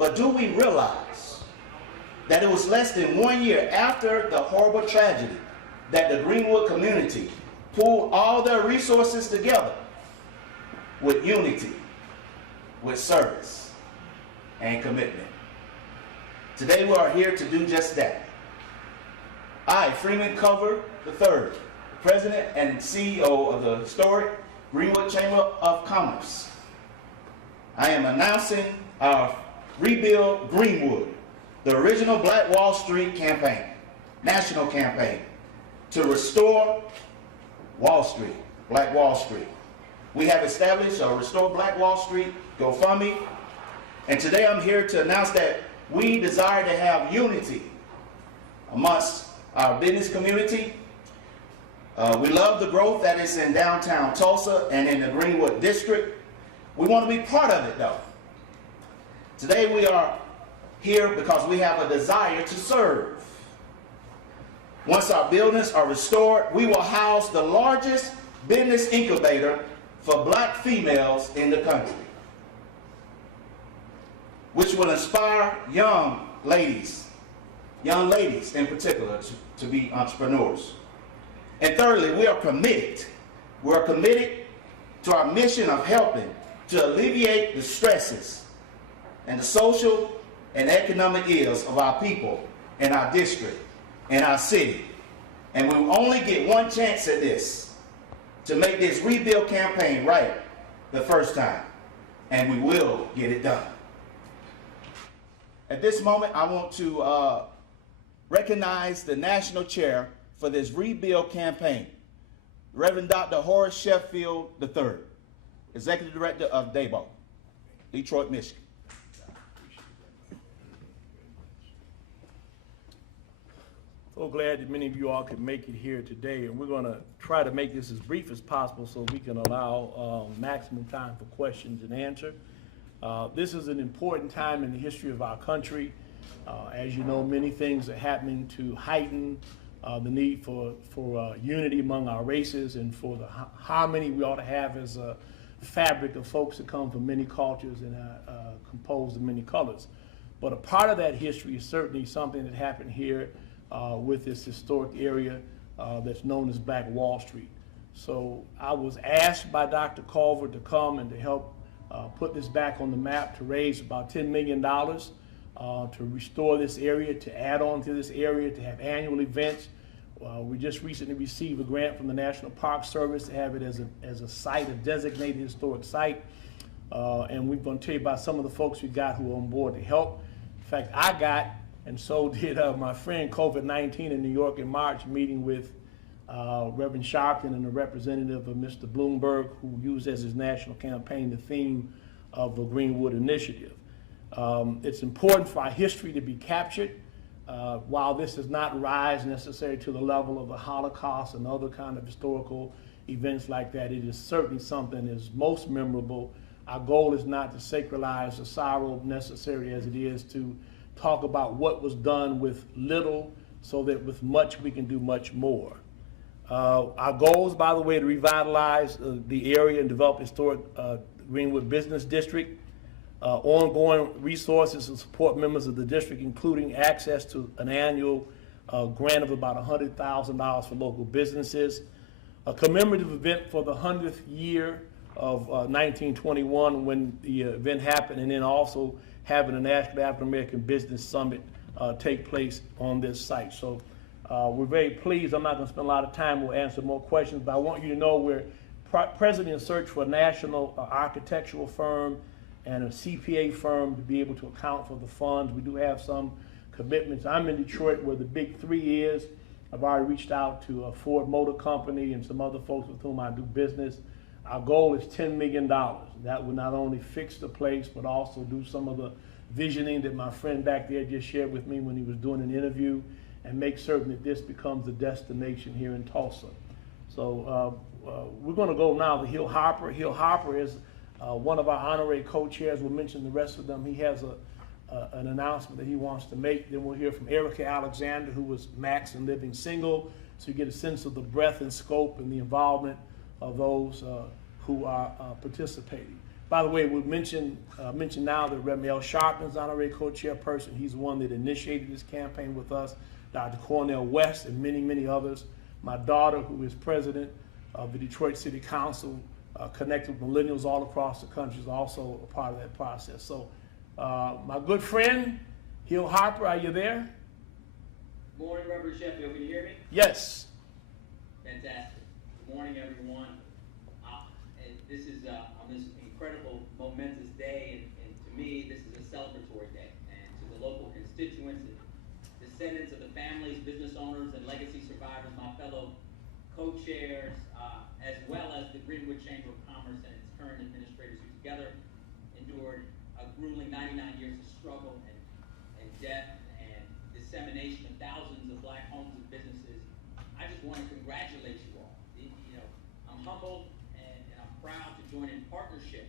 But do we realize that it was less than 1 year after the horrible tragedy that the Greenwood community pulled all their resources together with unity, with service, and commitment? Today we are here to do just that. I, Freeman Culver III, President and CEO of the historic Greenwood Chamber of Commerce, I am announcing our Rebuild Greenwood, the original Black Wall Street campaign, national campaign, to restore Wall Street, Black Wall Street. We have established a Restore Black Wall Street GoFundMe, and today I'm here to announce that we desire to have unity amongst our business community. We love the growth that is in downtown Tulsa and in the Greenwood district. We want to be part of it though. Today we are here because we have a desire to serve. Once our buildings are restored, we will house the largest business incubator for black females in the country, which will inspire young ladies in particular, to be entrepreneurs. And thirdly, we are committed to our mission of helping to alleviate the stresses and the social and economic ills of our people in our district, in our city. And we will only get one chance at this, to make this rebuild campaign right the first time. And we will get it done. At this moment, I want to recognize the national chair for this rebuild campaign, Reverend Dr. Horace Sheffield III, Executive Director of DABO, Detroit, Michigan. So glad that many of you all could make it here today, and we're going to try to make this as brief as possible so we can allow maximum time for questions and answer. This is an important time in the history of our country. As you know, many things are happening to heighten the need for unity among our races and for the harmony we ought to have as a fabric of folks that come from many cultures and are composed of many colors. But a part of that history is certainly something that happened here with this historic area that's known as Black Wall Street. So I was asked by Dr. Culver to come and to help put this back on the map, to raise about $10 million to restore this area, to add on to this area, to have annual events. We just recently received a grant from the National Park Service to have it as a site, a designated historic site. And we're going to tell you about some of the folks we got who are on board to help. In fact, I got, and so did my friend COVID-19 in New York in March, meeting with Reverend Sharpton and a representative of Mr. Bloomberg, who used as his national campaign the theme of the Greenwood Initiative. It's important for our history to be captured. While this does not rise necessarily to the level of the Holocaust and other kind of historical events like that, it is certainly something that is most memorable. Our goal is not to sacralize the sorrow necessary as it is to talk about what was done with little so that with much we can do much more. Our goal is, by the way, to revitalize the area and develop historic Greenwood Business District. Ongoing resources to support members of the district, including access to an annual grant of about $100,000 for local businesses. A commemorative event for the 100th year of 1921 when the event happened, and then also having a National African American Business Summit take place on this site. So we're very pleased. I'm not going to spend a lot of time. We'll answer more questions, but I want you to know we're presently in search for a national architectural firm and a CPA firm to be able to account for the funds. We do have some commitments. I'm in Detroit, where the big three is. I've already reached out to a Ford Motor Company and some other folks with whom I do business. Our goal is $10 million. That would not only fix the place, but also do some of the visioning that my friend back there just shared with me when he was doing an interview, and make certain that this becomes a destination here in Tulsa. So we're going to go now to Hill Harper. Hill Harper is one of our honorary co-chairs. We'll mention the rest of them. He has an announcement that he wants to make. Then we'll hear from Erica Alexander, who was Max and Living Single, so you get a sense of the breadth and scope and the involvement of those who are participating. By the way, we mention now that Reverend L. Sharpton's honorary co-chairperson. He's the one that initiated this campaign with us. Dr. Cornell West and many, many others. My daughter, who is president of the Detroit City Council, connected with millennials all across the country, is also a part of that process. So, my good friend, Hill Harper, are you there? Good morning, Reverend Sheffield. Can you hear me? Yes. Fantastic. Good morning, everyone. And this is on this incredible, momentous day, and to me, this is a celebratory day. And to the local constituents, and descendants of the families, business owners, and legacy survivors, my fellow co-chairs, as well as the Greenwood Chamber of Commerce and its current administrators, who together endured a grueling 99 years of struggle and death and dissemination of thousands of Black homes and businesses. I just want to congratulate you all. I'm humbled and I'm proud to join in partnership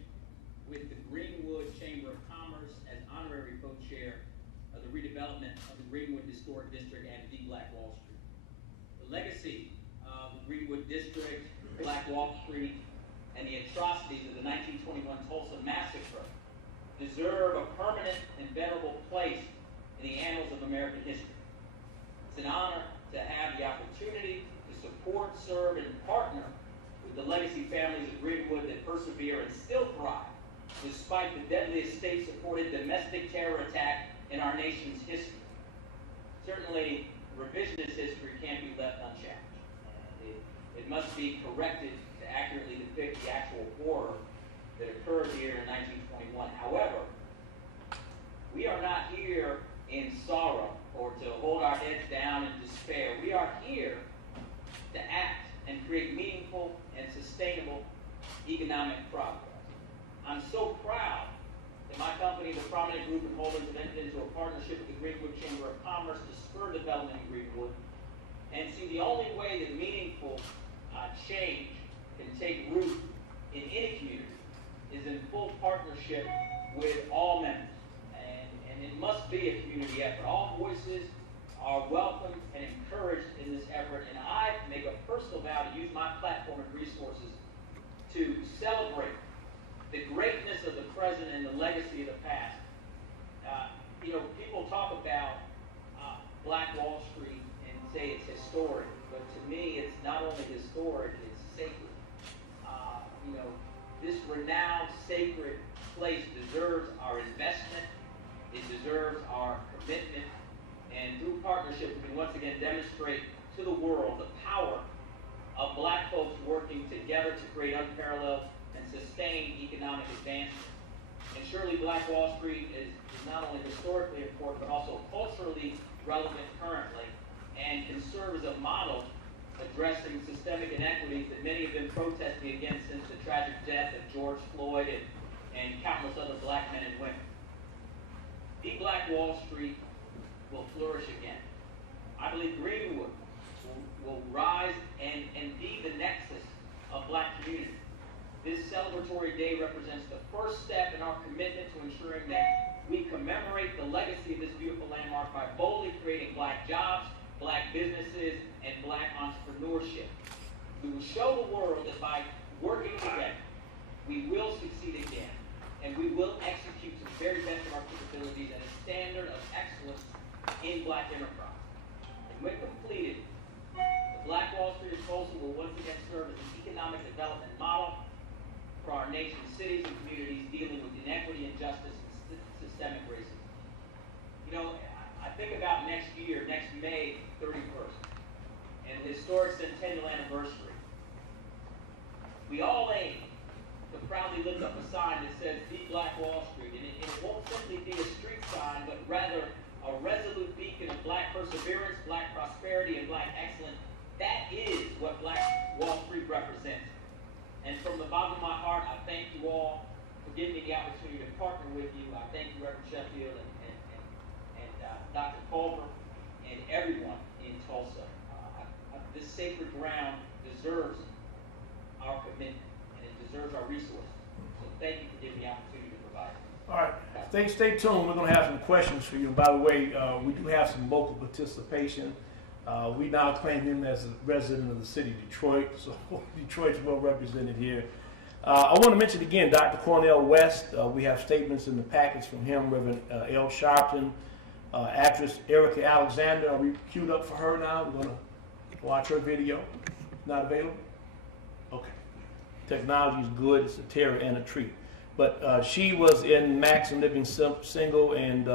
with the Greenwood Chamber of Commerce as honorary co-chair of the redevelopment of the Greenwood Historic District and the Black Wall Street. The legacy of the Greenwood District, Black Wall Street, and the atrocities of the 1921 Tulsa Massacre deserve a permanent and venerable place in the annals of American history. It's an honor to have the opportunity to support, serve, and partner with the legacy families of Greenwood that persevere and still thrive despite the deadliest state-supported domestic terror attack in our nation's history. Certainly, revisionist history can't be left unchallenged. It must be corrected to accurately depict the actual horror that occurred here in 1921. However, we are not here in sorrow or to hold our heads down in despair. We are here to act and create meaningful and sustainable economic progress. I'm so proud that my company, the Prominent Group and Holdings, have entered into a partnership with the Greenwood Chamber of Commerce to spur development in Greenwood. And see, the only way that meaningful change can take root in any community is in full partnership with all members. And it must be a community effort. All voices are welcomed and encouraged in this effort, and I make a personal vow to use my platform and resources to celebrate the greatness of the present and the legacy of the past. People talk about Black Wall Street and say it's historic, but to me, it's not only historic, it's sacred. This renowned, sacred place deserves our investment. It deserves our commitment. And through partnership, we can once again demonstrate to the world the power of Black folks working together to create unparalleled and sustained economic advancement. And surely Black Wall Street is not only historically important, but also culturally relevant currently, and can serve as a model addressing systemic inequities that many have been protesting against since the tragic death of George Floyd and countless other Black men and women. The Black Wall Street will flourish again. I believe Greenwood will rise and be the nexus of Black community. This celebratory day represents the first step in our commitment to ensuring that we commemorate the legacy of this beautiful landmark by boldly creating Black jobs, Black businesses, and Black entrepreneurship. We will show the world that by working together, we will succeed again, and we will execute to the very best of our capabilities at a standard of excellence in Black enterprise. And when completed, the Black Wall Street of Tulsa will once again serve as an economic development model for our nation's cities and communities dealing with inequity, injustice, and systemic racism. I think about next year, next May 31st, and the historic centennial anniversary. We all aim to proudly lift up a sign that says "The Black Wall Street," and it won't simply be a street sign, but rather a resolute beacon of Black perseverance, Black prosperity, and Black excellence. That is what Black Wall Street represents. And from the bottom of my heart, I thank you all for giving me the opportunity to partner with you. I thank you, Reverend Sheffield, and Dr. Culver, and everyone in Tulsa. This sacred ground deserves our commitment, and it deserves our resources. So thank you for giving me the opportunity to provide it. All right, stay tuned. We're going to have some questions for you. And by the way, we do have some local participation. We now claim him as a resident of the city of Detroit, so Detroit's well represented here. I want to mention again Dr. Cornel West. We have statements in the package from him, Reverend L. Sharpton, actress Erica Alexander. Are we queued up for her now? We're going to watch her video. Not available? Okay. Technology is good. It's a terror and a treat. But she was in Max and Living Single and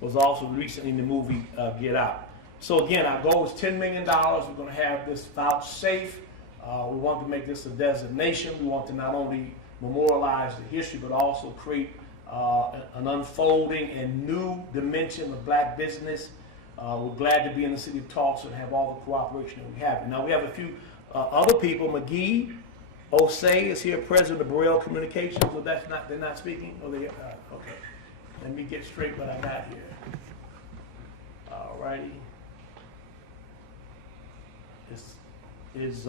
was also recently in the movie Get Out. So again, our goal is $10 million. We're going to have this vouchsafe. We want to make this a designation. We want to not only memorialize the history, but also create an unfolding and new dimension of black business. We're glad to be in the city of Tulsa and have all the cooperation that we have. Now we have a few other people. McGee Osei is here, president of Burrell Communications. So they're not speaking? Oh, okay. Let me get straight what I got here. All righty. This is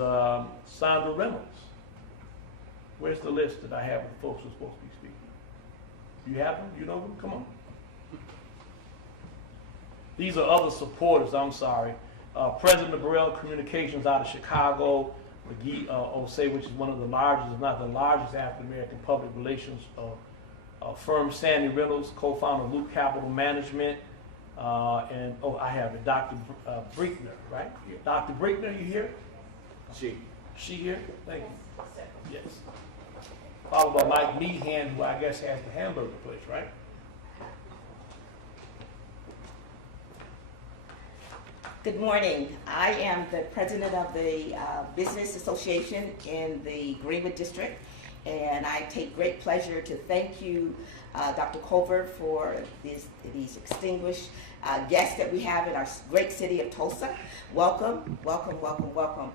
Sandra Reynolds. Where's the list that I have of folks who are supposed to be speaking? You have them? You know them? Come on. These are other supporters, I'm sorry. President of Burrell Communications out of Chicago, McGee Osei, which is one of the largest, if not the largest African-American public relations firm. Sandy Reynolds, co-founder of Loop Capital Management. And, I have it, Dr. Brinkner, right? Dr. Brinkner, you here? She here? Thank you. Yes. Followed by Mike Meehan, who I guess has the hamburger place, right? Good morning. I am the president of the Business Association in the Greenwood District, and I take great pleasure to thank you, Dr. Covert, for these distinguished guests that we have in our great city of Tulsa. Welcome, welcome, welcome, welcome.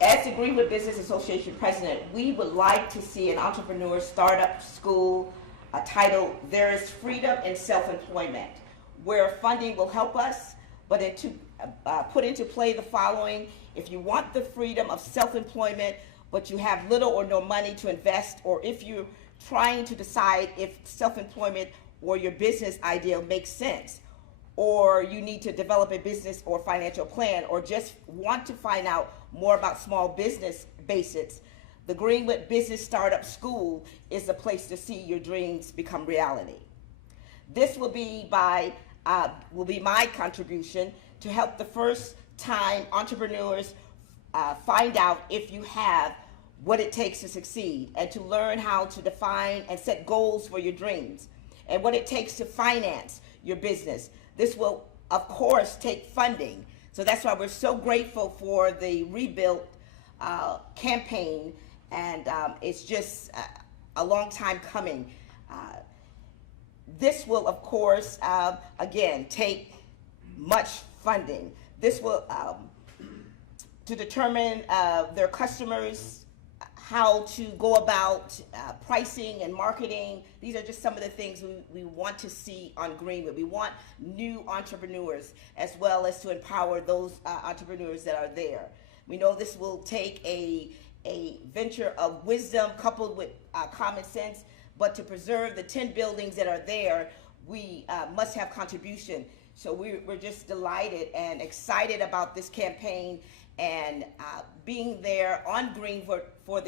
As the Greenwood Business Association president, we would like to see an entrepreneur startup school titled "There is Freedom in Self-Employment," where funding will help us, but put into play the following. If you want the freedom of self-employment, but you have little or no money to invest, or if you're trying to decide if self-employment or your business idea makes sense, or you need to develop a business or financial plan, or just want to find out more about small business basics, the Greenwood Business Startup School is the place to see your dreams become reality. This will be my contribution to help the first-time entrepreneurs find out if you have what it takes to succeed, and to learn how to define and set goals for your dreams, and what it takes to finance your business. This will, of course, take funding. So that's why we're so grateful for the Rebuild campaign, and it's just a long time coming. This will, of course, again, take much funding. This will, to determine their customers, how to go about pricing and marketing. These are just some of the things we want to see on Greenwood. We want new entrepreneurs, as well as to empower those entrepreneurs that are there. We know this will take a venture of wisdom coupled with common sense, but to preserve the 10 buildings that are there, we must have contribution. So we're just delighted and excited about this campaign, and being there on Greenwood for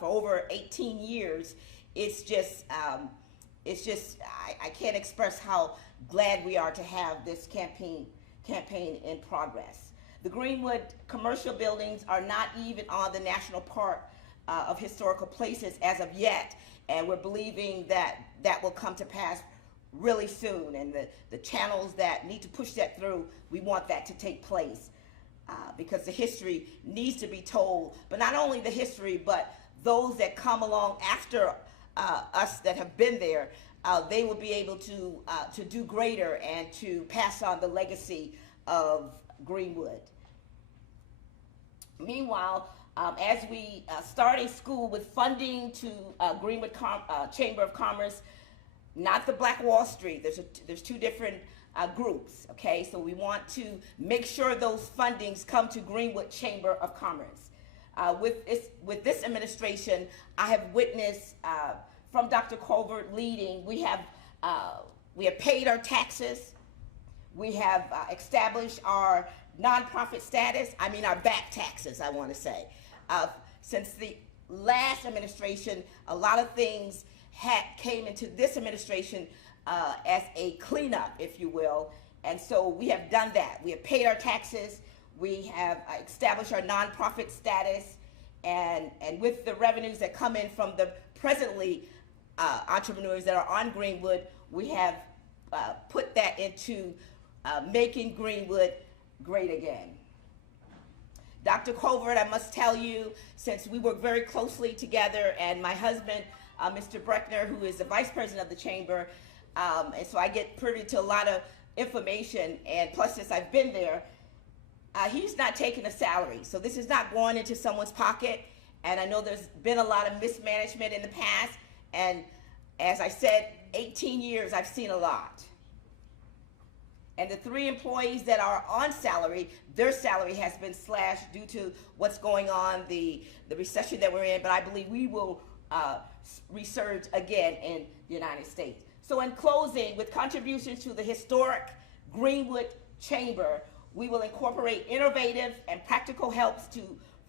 over 18 years. It's just I can't express how glad we are to have this campaign in progress. The Greenwood commercial buildings are not even on the National Park of Historical Places as of yet, and we're believing that will come to pass really soon, and the channels that need to push that through, we want that to take place. Because the history needs to be told, but not only the history, but those that come along after us that have been there, they will be able to do greater and to pass on the legacy of Greenwood. Meanwhile, as we start a school with funding to Greenwood Chamber of Commerce, not the Black Wall Street, there's two different groups, okay? So we want to make sure those fundings come to Greenwood Chamber of Commerce. With this administration, I have witnessed from Dr. Covert leading, we have paid our taxes, we have established our nonprofit status, our back taxes, I want to say. since the last administration, a lot of things came into this administration as a cleanup, if you will. And so we have done that. We have paid our taxes. We have established our nonprofit status. And with the revenues that come in from the presently entrepreneurs that are on Greenwood, we have put that into making Greenwood great again. Dr. Covert, I must tell you, since we work very closely together, and my husband, Mr. Breckner, who is the vice president of the chamber, and so I get privy to a lot of information, and plus since I've been there, he's not taking a salary. So this is not going into someone's pocket, and I know there's been a lot of mismanagement in the past, and as I said, 18 years, I've seen a lot. And the 3 employees that are on salary, their salary has been slashed due to what's going on, the recession that we're in, but I believe we will resurge again in the United States. So in closing, with contributions to the historic Greenwood Chamber, we will incorporate innovative and practical helps to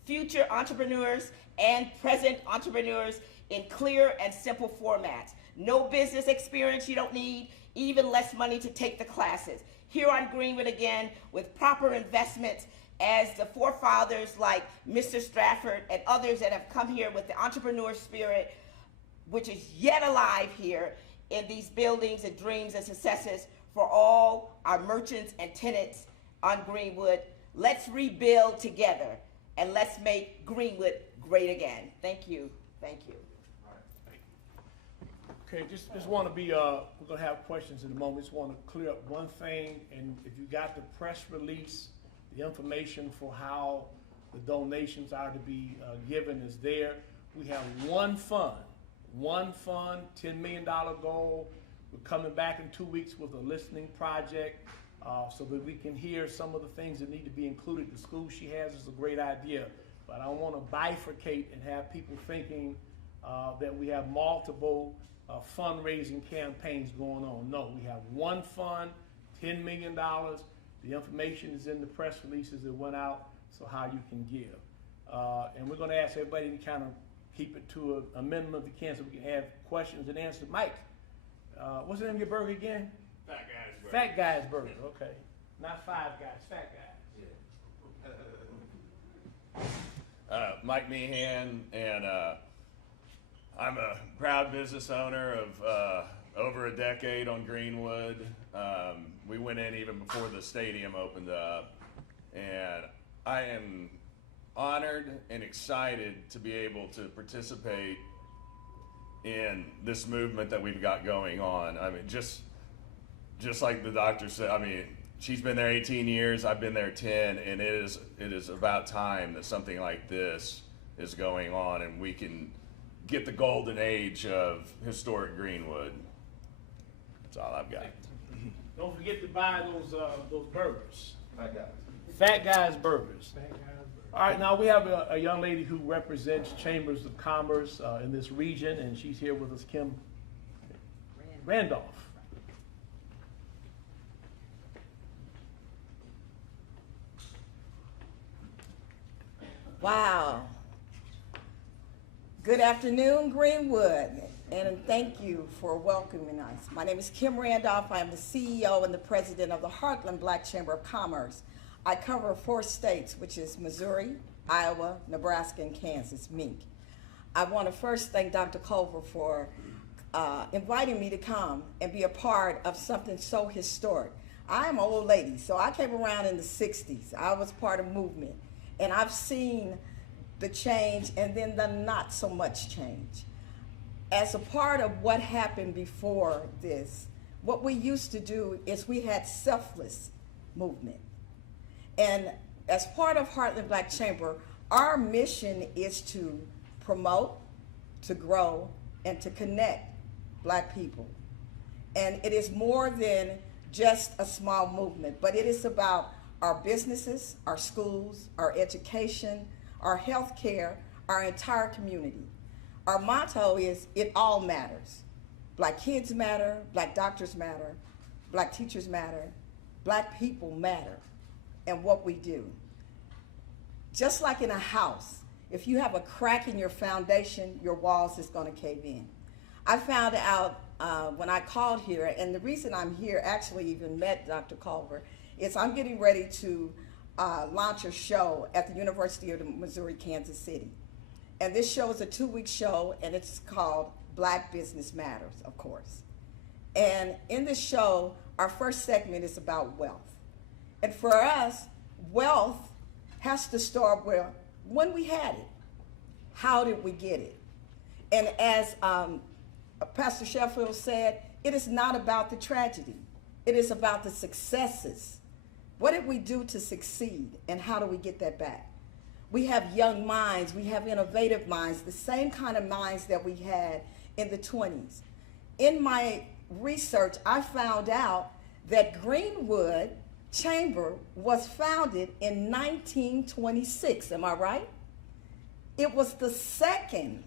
future entrepreneurs and present entrepreneurs in clear and simple formats. No business experience you don't need, even less money to take the classes. Here on Greenwood again, with proper investments, as the forefathers like Mr. Stratford and others that have come here with the entrepreneur spirit, which is yet alive here in these buildings and dreams and successes for all our merchants and tenants on Greenwood. Let's rebuild together and let's make Greenwood great again. Thank you. Thank you. Okay, just want to be, we're going to have questions in a moment. Just want to clear up one thing, and if you got the press release, the information for how the donations are to be given is there. We have one fund, $10 million goal. We're coming back in 2 weeks with a listening project so that we can hear some of the things that need to be included. The school she has is a great idea, but I want to bifurcate and have people thinking that we have multiple fundraising campaigns going on. No, we have one fund, $10 million. The information is in the press releases that went out, so how you can give. And we're going to ask everybody to kind of keep it to a minimum if you can, so we can have questions and answers. Mike, what's the name of your burger again? Fat Guy's Burger. Fat Guy's Burger, okay. Not Five Guys, Fat Guys. Mike Meehan, and I'm a proud business owner of over a decade on Greenwood. We went in even before the stadium opened up, and I am honored and excited to be able to participate in this movement that we've got going on. I mean, just like the doctor said, I mean, she's been there 18 years, I've been there 10, and it is about time that something like this is going on and we can get the golden age of historic Greenwood. That's all I've got. Don't forget to buy those burgers. Fat Guys. Fat Guys Burgers. All right, now we have a young lady who represents chambers of commerce in this region, and she's here with us, Kim Randolph. Wow. Good afternoon, Greenwood, and thank you for welcoming us. My name is Kim Randolph. I am the CEO and the president of the Heartland Black Chamber of Commerce. I cover 4 states, which is Missouri, Iowa, Nebraska, and Kansas, Mink. I want to first thank Dr. Culver for inviting me to come and be a part of something so historic. I'm an old lady, so I came around in the 60s. I was part of movement, and I've seen the change and then the not so much change. As a part of what happened before this, what we used to do is we had selfless movement. And as part of Heartland Black Chamber, our mission is to promote, to grow, and to connect Black people. And it is more than just a small movement, but it is about our businesses, our schools, our education, our health care, our entire community. Our motto is, it all matters. Black kids matter, Black doctors matter, Black teachers matter, Black people matter, and what we do. Just like in a house, if you have a crack in your foundation, your walls is going to cave in. I found out when I called here, and the reason I'm here, actually even met Dr. Culver, is I'm getting ready to launch a show at the University of Missouri, Kansas City. And this show is a 2-week show, and it's called Black Business Matters, of course. And in this show, our first segment is about wealth. And for us, wealth has to start with when we had it. How did we get it? And as Pastor Sheffield said, it is not about the tragedy. It is about the successes. What did we do to succeed, and how do we get that back? We have young minds, we have innovative minds, the same kind of minds that we had in the 20s. In my research, I found out that Greenwood Chamber was founded in 1926, am I right? It was the second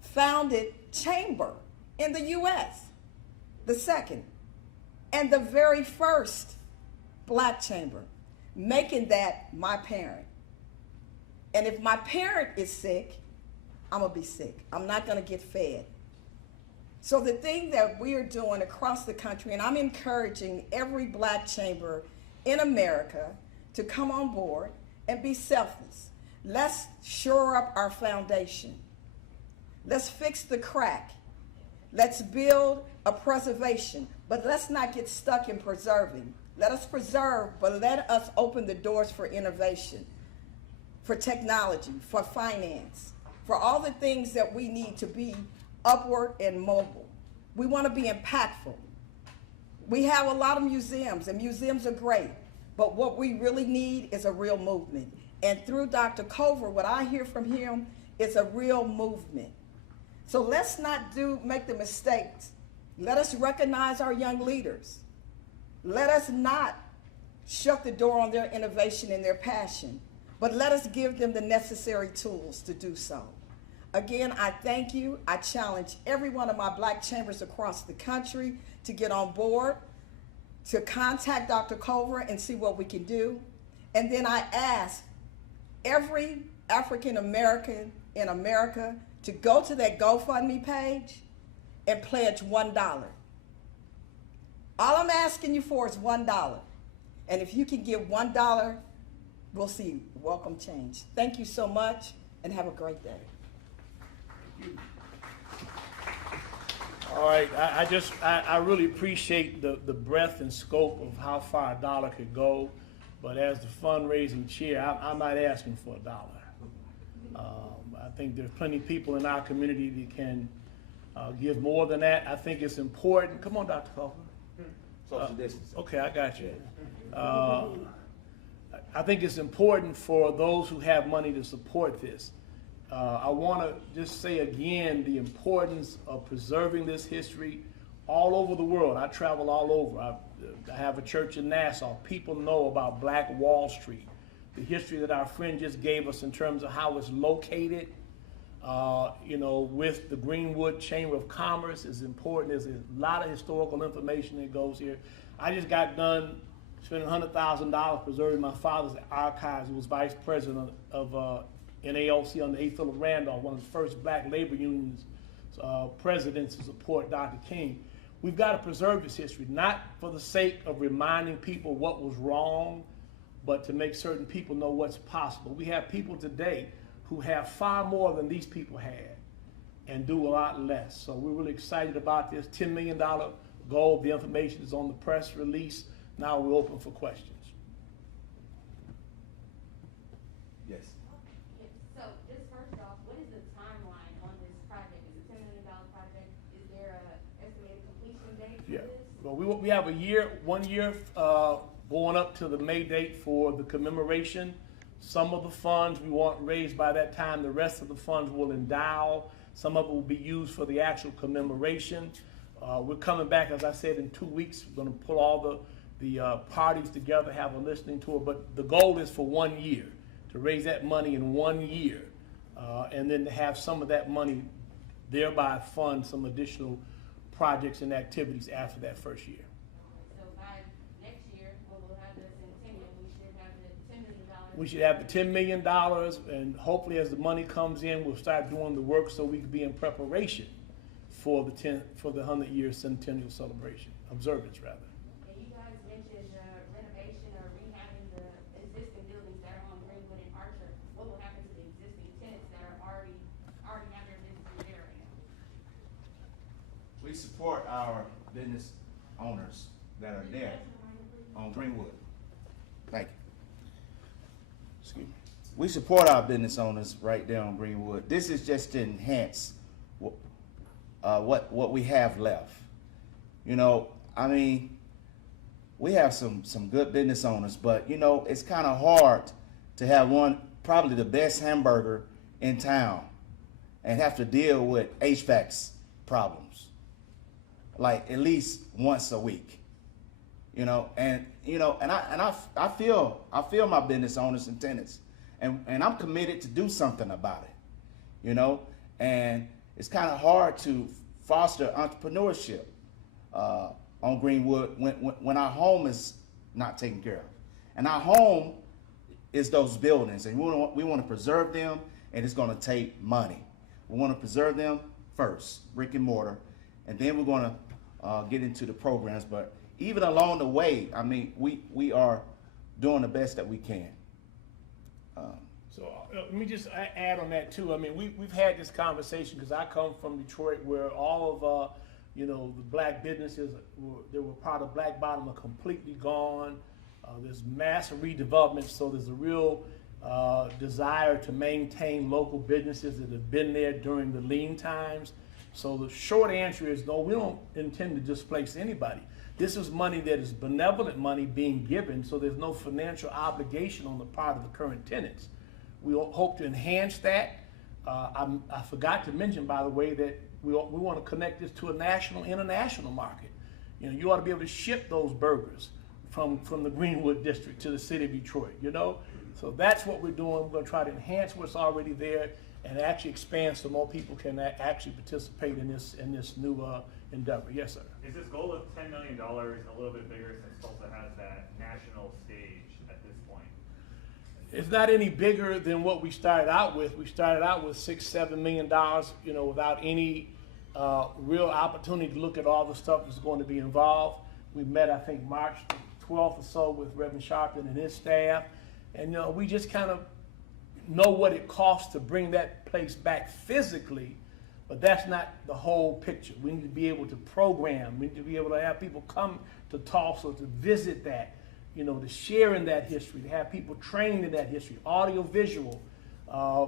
founded chamber in the U.S., the second, and the very first Black chamber, making that my parent. And if my parent is sick, I'm gonna be sick. I'm not gonna get fed. So the thing that we are doing across the country, and I'm encouraging every Black chamber in America to come on board and be selfless. Let's shore up our foundation. Let's fix the crack. Let's build a preservation, but let's not get stuck in preserving. Let us preserve, but let us open the doors for innovation, for technology, for finance, for all the things that we need to be upward and mobile. We want to be impactful. We have a lot of museums, and museums are great, but what we really need is a real movement. And through Dr. Culver, what I hear from him is a real movement. So let's not make the mistakes. Let us recognize our young leaders. Let us not shut the door on their innovation and their passion, but let us give them the necessary tools to do so. Again, I thank you. I challenge every one of my Black chambers across the country to get on board, to contact Dr. Culver and see what we can do. And then I ask every African American in America to go to that GoFundMe page and pledge $1. All I'm asking you for is $1. And if you can give $1, we'll see welcome change. Thank you so much, and have a great day. All right, I really appreciate the breadth and scope of how far $1 could go, but as the fundraising chair, I'm not asking for $1. I think there's plenty of people in our community that can give more than that. I think it's important. Come on, Dr. Culver. Social distance. Okay, I got you. I think it's important for those who have money to support this. I want to just say again the importance of preserving this history all over the world. I travel all over. I have a church in Nassau. People know about Black Wall Street, the history that our friend just gave us in terms of how it's located. With the Greenwood Chamber of Commerce is important. There's a lot of historical information that goes here. I just got done spending $100,000 preserving my father's archives, who was vice president of NAOC under A. Philip Randolph, one of the first Black labor unions presidents to support Dr. King. We've got to preserve this history, not for the sake of reminding people what was wrong, but to make certain people know what's possible. We have people today who have far more than these people had and do a lot less. So we're really excited about this $10 million goal. The information is on the press release. Now we're open for questions. Yes. So just first off, what is the timeline on this project? Is it $10 million project? Is there an estimated completion date for this? Well, we have 1 year going up to the May date for the commemoration. Some of the funds we want raised by that time. The rest of the funds will endow. Some of it will be used for the actual commemoration. We're coming back, as I said, in 2 weeks. We're going to pull all the parties together, have a listening tour. But the goal is for 1 year, to raise that money in 1 year, and then to have some of that money thereby fund some additional projects and activities after that first year. So by next year, when we'll have the centennial, we should have the $10 million We should have the $10 million, and hopefully as the money comes in, we'll start doing the work so we can be in preparation for the 100-year centennial celebration, observance rather. And you guys mentioned renovation or rehabbing the existing buildings that are on Greenwood and Archer. What will happen to the existing tenants that are already have their business in the area? We support our business owners that are there on Greenwood. Thank you. Excuse me. We support our business owners right there on Greenwood. This is just to enhance what we have left. You know, I mean, we have some good business owners, but you know, it's kind of hard to have probably the best hamburger in town and have to deal with HVAC problems, like at least once a week. You know, and I feel my business owners and tenants, and I'm committed to do something about it. You know, and it's kind of hard to foster entrepreneurship on Greenwood when our home is not taken care of, and our home is those buildings, and we want to preserve them, and it's going to take money. We want to preserve them first, brick and mortar, and then we're going to get into the programs. But even along the way, I mean, we are doing the best that we can. So let me just add on that too. I mean, we've had this conversation because I come from Detroit, where all of the black businesses that were part of Black Bottom are completely gone. There's massive redevelopment, so there's a real desire to maintain local businesses that have been there during the lean times. So the short answer is no, we don't intend to displace anybody. This is money that is benevolent money being given, so there's no financial obligation on the part of the current tenants. We hope to enhance that. I forgot to mention, by the way, that we want to connect this to a national, international market. You know, you ought to be able to ship those burgers from the Greenwood district to the city of Detroit, you know? So that's what we're doing. We're going to try to enhance what's already there and actually expand so more people can actually participate in this new endeavor. Yes, sir. Is this goal of $10 million a little bit bigger since Tulsa has that national stage at this point? It's not any bigger than what we started out with. We started out with $6-7 million, you know, without any real opportunity to look at all the stuff that's going to be involved. We met, I think, March 12th or so with Reverend Sharpton and his staff, and you know, we just kind of know what it costs to bring that place back physically, but that's not the whole picture. We need to be able to program. We need to be able to have people come to Tulsa to visit that, you know, to share in that history, to have people trained in that history, audio visual.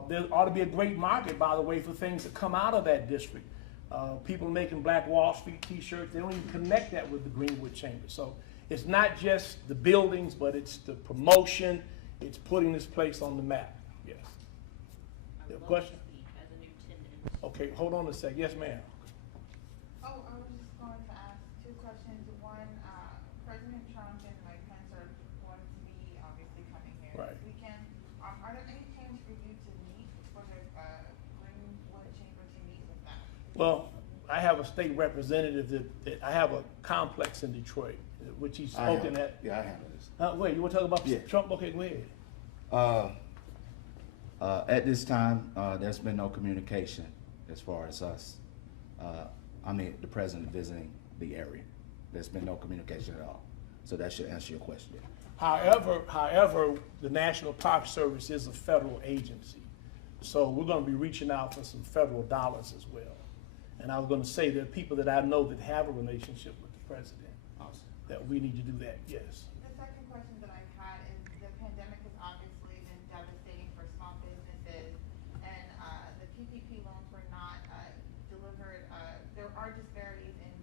There ought to be a great market, by the way, for things that come out of that district. People making Black Wall Street t-shirts, they don't even connect that with the Greenwood Chamber. So it's not just the buildings, but it's the promotion, it's putting this place on the map. Yes. You have a question? Okay, hold on a sec. Yes, ma'am. Oh, I was just going to ask two questions. One, President Trump and Mike Pence are going to be obviously coming here this weekend. Are there any plans for you to meet, for the Greenwood Chamber to meet with them? Well, I have a state representative that I have a complex in Detroit, which he's spoken at. Yeah, I handle this. Wait, you want to talk about Trump? Okay, go ahead. At this time, there's been no communication as far as us. I mean, the president visiting the area. There's been no communication at all. So that should answer your question. However, the National Park Service is a federal agency. So we're going to be reaching out for some federal dollars as well. And I was going to say there are people that I know that have a relationship with the president. Awesome. That we need to do that, yes. The second question that I've had is the pandemic has obviously been devastating for small businesses, and the PPP loans were not delivered. There are disparities in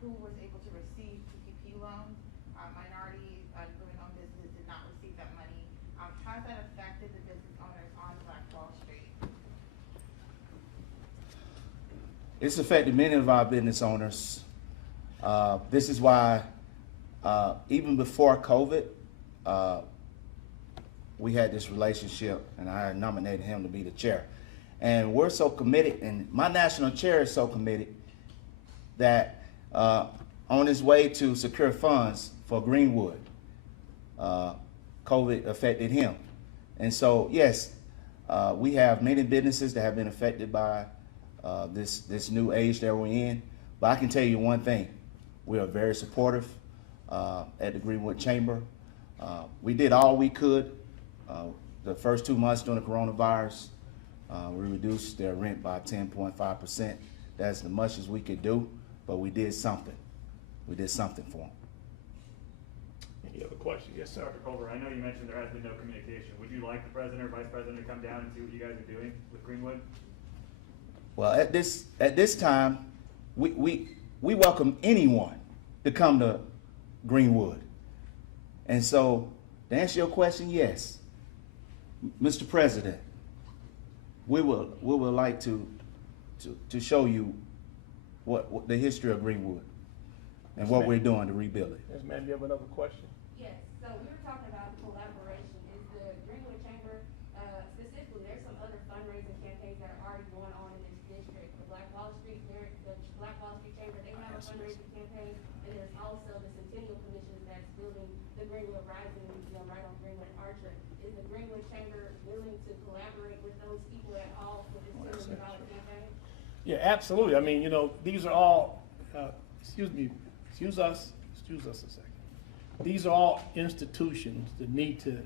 who was able to receive PPP loans. Minority women-owned businesses did not receive that money. How has that affected the business owners on Black Wall Street? It's affected many of our business owners. This is why, even before COVID, we had this relationship, and I nominated him to be the chair. And we're so committed, and my national chair is so committed that on his way to secure funds for Greenwood, COVID affected him. And so, yes, we have many businesses that have been affected by this new age that we're in. But I can tell you one thing: we are very supportive at the Greenwood Chamber. We did all we could. The first 2 months during the coronavirus, we reduced their rent by 10.5%. That's the much as we could do, but we did something. We did something for them. Any other questions? Yes, sir. Dr. Culver, I know you mentioned there has been no communication. Would you like the president or vice president to come down and see what you guys are doing with Greenwood? Well, at this time, we welcome anyone to come to Greenwood. And so, to answer your question, yes, Mr. President, we would like to show you what the history of Greenwood and what we're doing to rebuild it. Yes, ma'am, you have another question? Yes, so we were talking about collaboration. Is the Greenwood Chamber, specifically, there's some other fundraising campaigns that are already going on in this district. The Black Wall Street Chamber, they have a fundraising campaign, and there's also the Centennial Commission that's building the Greenwood Rising Museum right on Greenwood and Archer. Is the Greenwood Chamber willing to collaborate with those people at all for this $2 million campaign? Yeah, absolutely. I mean, you know, these are all, excuse us a second. These are all institutions that need to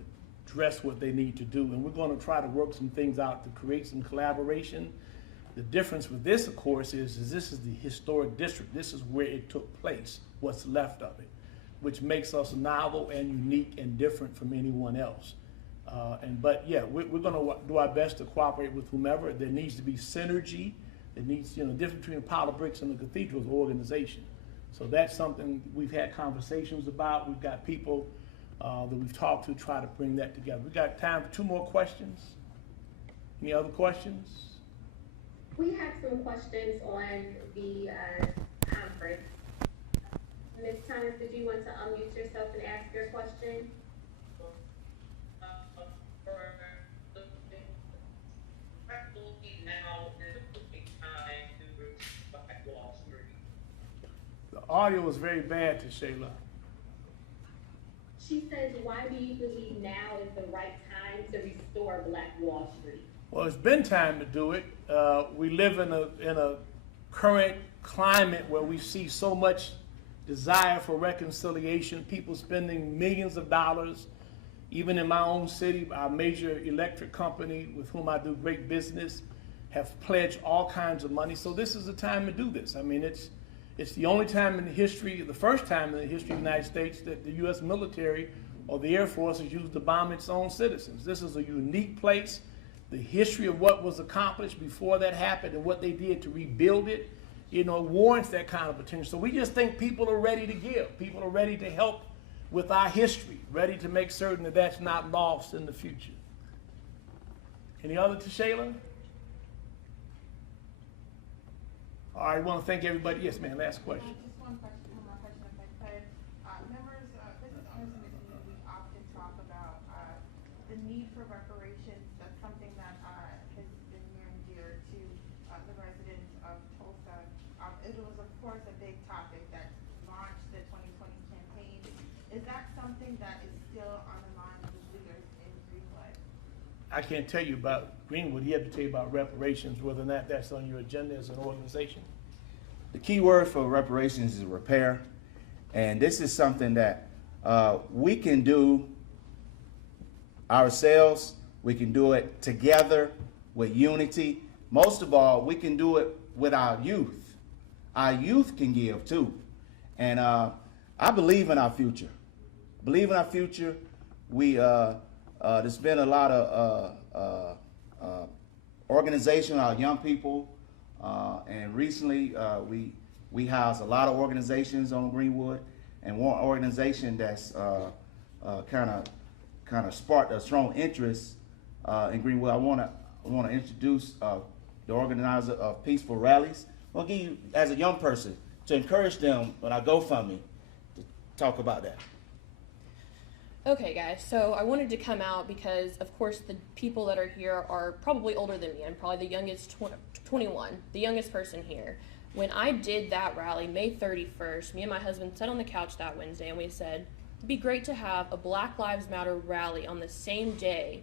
address what they need to do, and we're going to try to work some things out to create some collaboration. The difference with this, of course, is this is the historic district. This is where it took place, what's left of it, which makes us novel and unique and different from anyone else. But yeah, we're going to do our best to cooperate with whomever. There needs to be synergy. There needs, the difference between the Pile of Bricks and the cathedral is organization. So that's something we've had conversations about. We've got people that we've talked to try to bring that together. We've got time for 2 more questions. Any other questions? We have some questions on the conference. Ms. Thomas, did you want to unmute yourself and ask your question? The audio is very bad to Shayla. She says, why do you believe now is the right time to restore Black Wall Street? Well, it's been time to do it. We live in a current climate where we see so much desire for reconciliation, people spending millions of dollars. Even in my own city, our major electric company with whom I do great business have pledged all kinds of money. So this is the time to do this. I mean, it's the only time in the history, the first time in the history of the United States that the U.S. military or the Air Force has used to bomb its own citizens. This is a unique place. The history of what was accomplished before that happened and what they did to rebuild it, warrants that kind of attention. So we just think people are ready to give. People are ready to help with our history, ready to make certain that that's not lost in the future. Any other to Shayla? All right, I want to thank everybody. Yes, ma'am, last question. Just one more question if I could. Members, business owners in the community often talk about the need for reparations. That's something that has been near and dear to the residents of Tulsa. It was, of course, a big topic that launched the 2020 campaign. Is that something that is still on the minds of leaders in Greenwood? I can't tell you about Greenwood. You have to tell you about reparations, whether or not that's on your agenda as an organization. The key word for reparations is repair. And this is something that we can do ourselves. We can do it together with unity. Most of all, we can do it with our youth. Our youth can give too. And I believe in our future. Believe in our future. There's been a lot of organization, our young people, and recently we house a lot of organizations on Greenwood, and one organization that's kind of sparked a strong interest in Greenwood. I want to introduce the organizer of peaceful rallies. I'll give you, as a young person, to encourage them when I go from me to talk about that. Okay, guys, so I wanted to come out because, of course, the people that are here are probably older than me. I'm probably the youngest, 21, the youngest person here. When I did that rally, May 31st, me and my husband sat on the couch that Wednesday and we said, it'd be great to have a Black Lives Matter rally on the same day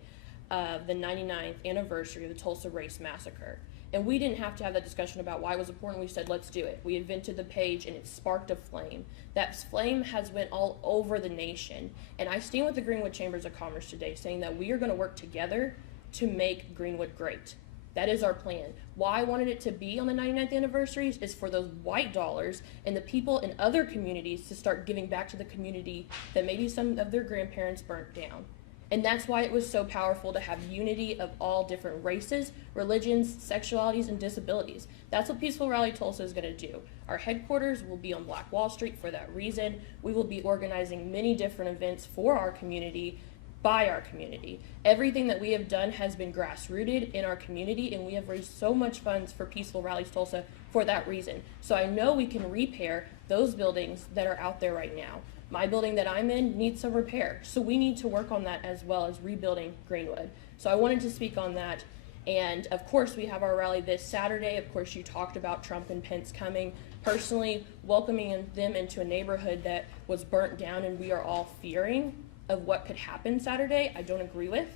of the 99th anniversary of the Tulsa Race Massacre. And we didn't have to have that discussion about why it was important. We said, let's do it. We invented the page and it sparked a flame. That flame has went all over the nation. And I stand with the Greenwood Chambers of Commerce today saying that we are going to work together to make Greenwood great. That is our plan. Why I wanted it to be on the 99th anniversary is for those white dollars and the people in other communities to start giving back to the community that maybe some of their grandparents burnt down. And that's why it was so powerful to have unity of all different races, religions, sexualities, and disabilities. That's what Peaceful Rally Tulsa is going to do. Our headquarters will be on Black Wall Street for that reason. We will be organizing many different events for our community, by our community. Everything that we have done has been grassrooted in our community, and we have raised so much funds for Peaceful Rallies Tulsa for that reason. So I know we can repair those buildings that are out there right now. My building that I'm in needs some repair, so we need to work on that as well as rebuilding Greenwood. So I wanted to speak on that. And of course, we have our rally this Saturday. Of course, you talked about Trump and Pence coming. Personally, welcoming them into a neighborhood that was burnt down and we are all fearing of what could happen Saturday, I don't agree with,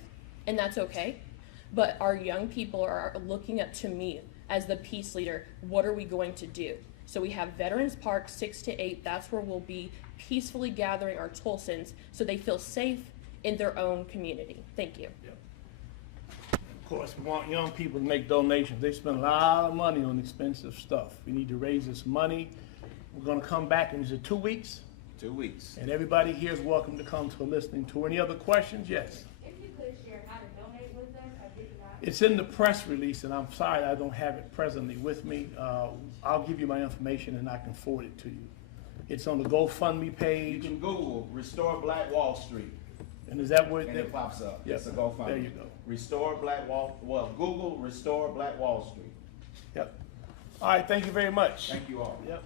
and that's okay. But our young people are looking up to me as the peace leader. What are we going to do? So we have Veterans Park 6 to 8. That's where we'll be peacefully gathering our Tulsans so they feel safe in their own community. Thank you. Yep. Of course, we want young people to make donations. They spend a lot of money on expensive stuff. We need to raise this money. We're going to come back in 2 weeks. 2 weeks. And everybody here is welcome to come to a listening tour. Any other questions? Yes. If you could share how to donate with us, I did not. It's in the press release, and I'm sorry I don't have it presently with me. I'll give you my information, and I can forward it to you. It's on the GoFundMe You page. can Google Restore Black Wall Street, And is that what and it pops up. Yep. It's a GoFundMe. There you go. Restore Black Wall, well, Google Restore Black Wall Street. Yep. All right, thank you very much. Thank you all. Yep.